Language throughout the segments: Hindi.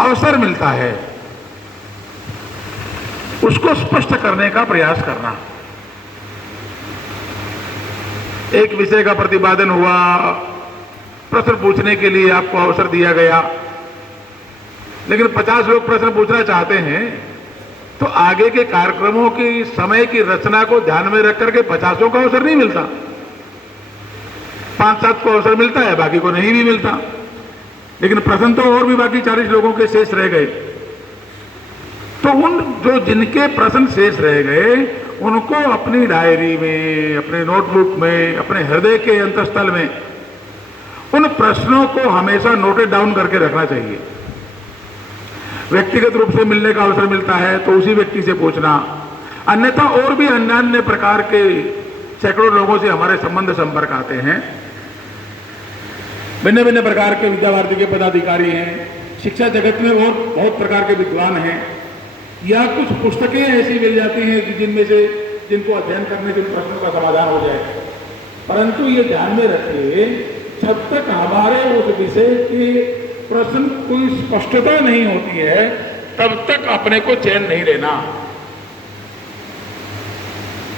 अवसर मिलता है उसको स्पष्ट करने का प्रयास करना। एक विषय का प्रतिपादन हुआ, प्रश्न पूछने के लिए आपको अवसर दिया गया, लेकिन 50 लोग प्रश्न पूछना चाहते हैं तो आगे के कार्यक्रमों की समय की रचना को ध्यान में रख करके 50 को अवसर नहीं मिलता, 5-7 को अवसर मिलता है, बाकी को नहीं भी मिलता। लेकिन प्रश्न तो और भी बाकी 40 लोगों के शेष रह गए। तो उन जो जिनके प्रश्न शेष रह गए उनको अपनी डायरी में, अपने नोटबुक में, अपने हृदय के अंतस्थल में उन प्रश्नों को हमेशा नोटेड डाउन करके रखना चाहिए। व्यक्तिगत रूप से मिलने का अवसर मिलता है तो उसी व्यक्ति से पूछना, अन्यथा और भी अन्य प्रकार के सैकड़ों लोगों से हमारे संबंध संपर्क आते हैं। भिन्न भिन्न प्रकार के विद्या भारती के पदाधिकारी हैं, शिक्षा जगत में और बहुत प्रकार के विद्वान हैं, या कुछ पुस्तकें ऐसी मिल जाती हैं जिनमें से जिनको अध्ययन करने के प्रश्नों का समाधान हो जाए। परंतु ये ध्यान में रखिए, जब तक हमारे उस विषय के प्रश्न कोई स्पष्टता नहीं होती है तब तक अपने को चैन नहीं लेना,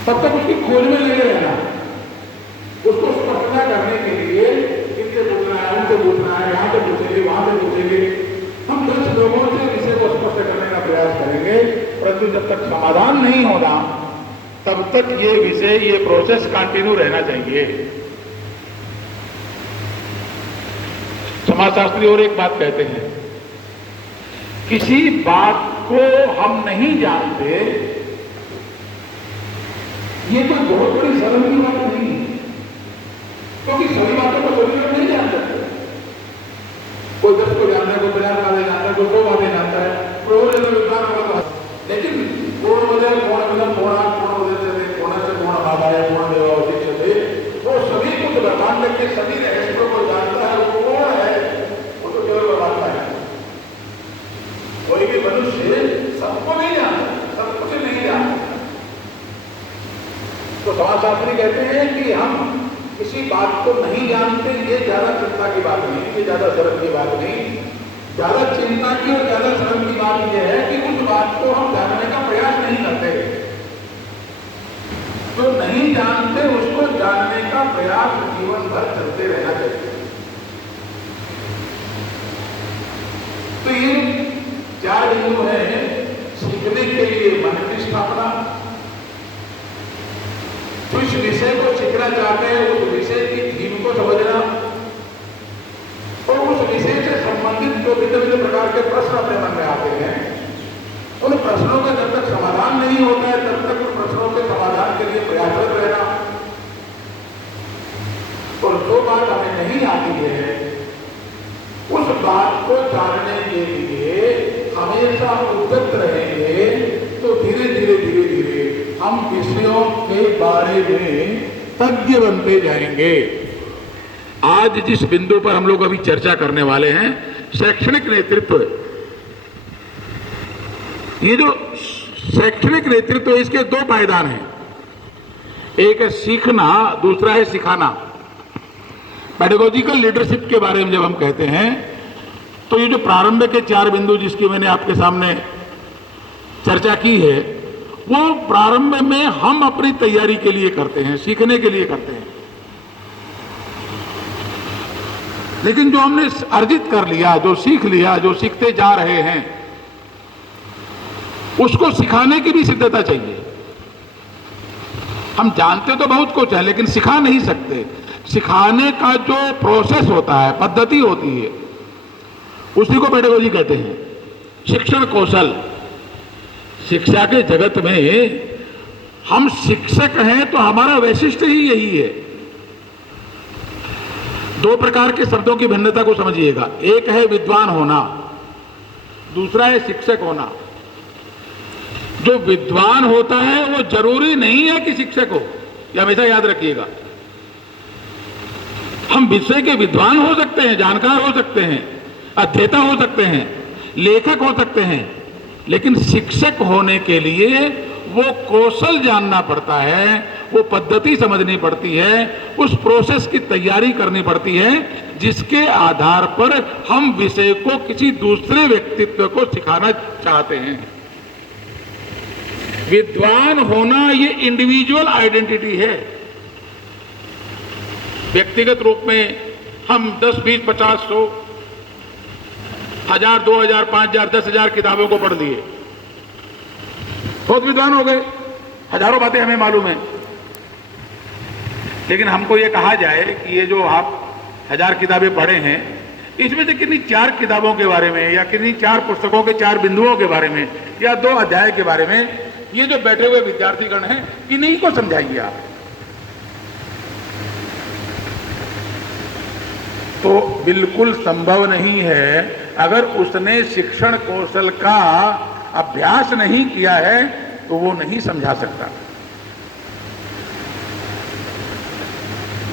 तब तक उसकी खोज में लगे रहना। उसको स्पष्टता करने के लिए इनसे पूछना है, उनसे पूछना है, यहाँ से पूछेंगे, वहां से पूछेंगे। हम 10 लोगों से विषय को स्पष्ट करने का प्रयास करेंगे, परंतु जब तक समाधान नहीं होगा तब तक ये विषय, ये प्रोसेस कंटिन्यू रहना चाहिए। समाजशास्त्री और एक बात कहते हैं, किसी बात को हम नहीं जानते ये तो बहुत बड़ी शर्म की बात नहीं है, क्योंकि सभी बातों को सभी लोग नहीं जान सकते। कोई 10 को जानता है, कोई 50 बातें जानता है, कोई 100 बातें जानता है, कोई और विद्वान होगा। लेकिन वो सभी कुछ ब्रह्मांड के सभी रहस्यों को जानता है। वो कौन है? वो तो केवल परमात्मा है। कोई भी मनुष्य सबको नहीं जानता, सब कुछ नहीं जानता। तो समाजशास्त्री कहते हैं कि हम किसी बात को नहीं जानते, ये ज्यादा चिंता की बात नहीं, ये ज्यादा शर्म की बात नहीं। ज्यादा चिंता की और ज्यादा शर्म की बात यह है कि उस बात को हम जानने का प्रयास नहीं करते। जो नहीं जानते उसको जानने का प्रयास जीवन भर चलते रहना चाहिए। तो ये 4 बिंदु हैं सीखने के लिए मन की स्थापना, जिस विषय को सीखना चाहते हैं उस विषय की थीम को समझना, और उस विषय से संबंधित जो भिन्न प्रकार के प्रश्न अपने मन में आते हैं उन प्रश्नों का जब तक समाधान नहीं होता है तब तक उन प्रश्नों के समाधान के लिए प्रयासरत रहना। और जो बात हमें नहीं आती है उस बात को जानने के लिए हमेशा उद्यत रहेंगे, तो धीरे धीरे हम विषयों के बारे में तज्ञ बनते जाएंगे। आज जिस बिंदु पर हम लोग अभी चर्चा करने वाले हैं, शैक्षणिक नेतृत्व, ये जो शैक्षणिक नेतृत्व है इसके 2 पायदान हैं, एक है सीखना, दूसरा है सिखाना। पेडागोजिकल लीडरशिप के बारे में जब हम कहते हैं तो ये जो प्रारंभ के 4 बिंदु जिसकी मैंने आपके सामने चर्चा की है, वो प्रारंभ में हम अपनी तैयारी के लिए करते हैं, सीखने के लिए करते हैं। लेकिन जो हमने अर्जित कर लिया, जो सीख लिया, जो सीखते जा रहे हैं, उसको सिखाने की भी सिद्धता चाहिए। हम जानते तो बहुत कुछ है लेकिन सिखा नहीं सकते। सिखाने का जो प्रोसेस होता है, पद्धति होती है, उसी को पेडागोजी कहते हैं, शिक्षण कौशल। शिक्षा के जगत में हम शिक्षक हैं तो हमारा वैशिष्ट्य ही यही है। 2 प्रकार के शब्दों की भिन्नता को समझिएगा, एक है विद्वान होना, दूसरा है शिक्षक होना। जो विद्वान होता है वो जरूरी नहीं है कि शिक्षक हो, यह हमेशा याद रखिएगा। हम विषय के विद्वान हो सकते हैं, जानकार हो सकते हैं, अध्येता हो सकते हैं, लेखक हो सकते हैं, लेकिन शिक्षक होने के लिए वो कौशल जानना पड़ता है, वो पद्धति समझनी पड़ती है, उस प्रोसेस की तैयारी करनी पड़ती है जिसके आधार पर हम विषय को किसी दूसरे व्यक्तित्व को सिखाना चाहते हैं। विद्वान होना ये इंडिविजुअल आइडेंटिटी है। व्यक्तिगत रूप में हम 10, 20, 50, 100, 1000, 2000, 5000, 10,000 किताबों को पढ़ लिए, बहुत विद्वान हो गए, हजारों बातें हमें मालूम है। लेकिन हमको ये कहा जाए कि ये जो आप 1000 किताबें पढ़े हैं, इसमें से किन्हीं 4 किताबों के बारे में या किन्हीं 4 पुस्तकों के 4 बिंदुओं के बारे में या 2 अध्याय के बारे में ये जो बैठे हुए विद्यार्थीगण हैं इन्हीं को समझाइए आप। तो बिल्कुल संभव नहीं है। अगर उसने शिक्षण कौशल का अभ्यास नहीं किया है तो वो नहीं समझा सकता।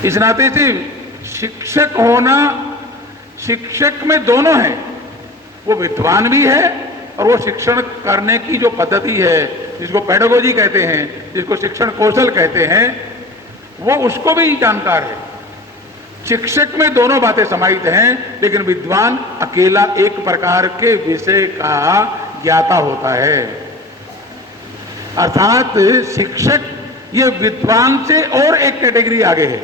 इस नाते से शिक्षक होना, शिक्षक में दोनों है, वो विद्वान भी है और वो शिक्षण करने की जो पद्धति है जिसको पेडागोजी कहते हैं, जिसको शिक्षण कौशल कहते हैं, वो उसको भी जानकार है। शिक्षक में दोनों बातें समाहित हैं, लेकिन विद्वान अकेला एक प्रकार के विषय का ज्ञाता होता है। अर्थात शिक्षक ये विद्वान से और एक कैटेगरी आगे है।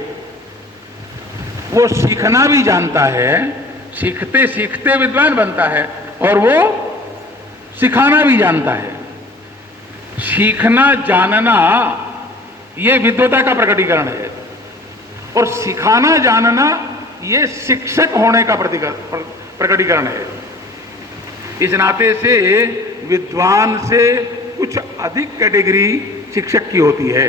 वो सीखना भी जानता है, सीखते सीखते विद्वान बनता है, और वो सिखाना भी जानता है। सीखना जानना ये विद्वता का प्रकटीकरण है, और सिखाना जानना ये शिक्षक होने का प्रकटीकरण है। इस नाते से विद्वान से कुछ अधिक कैटेगरी शिक्षक की होती है।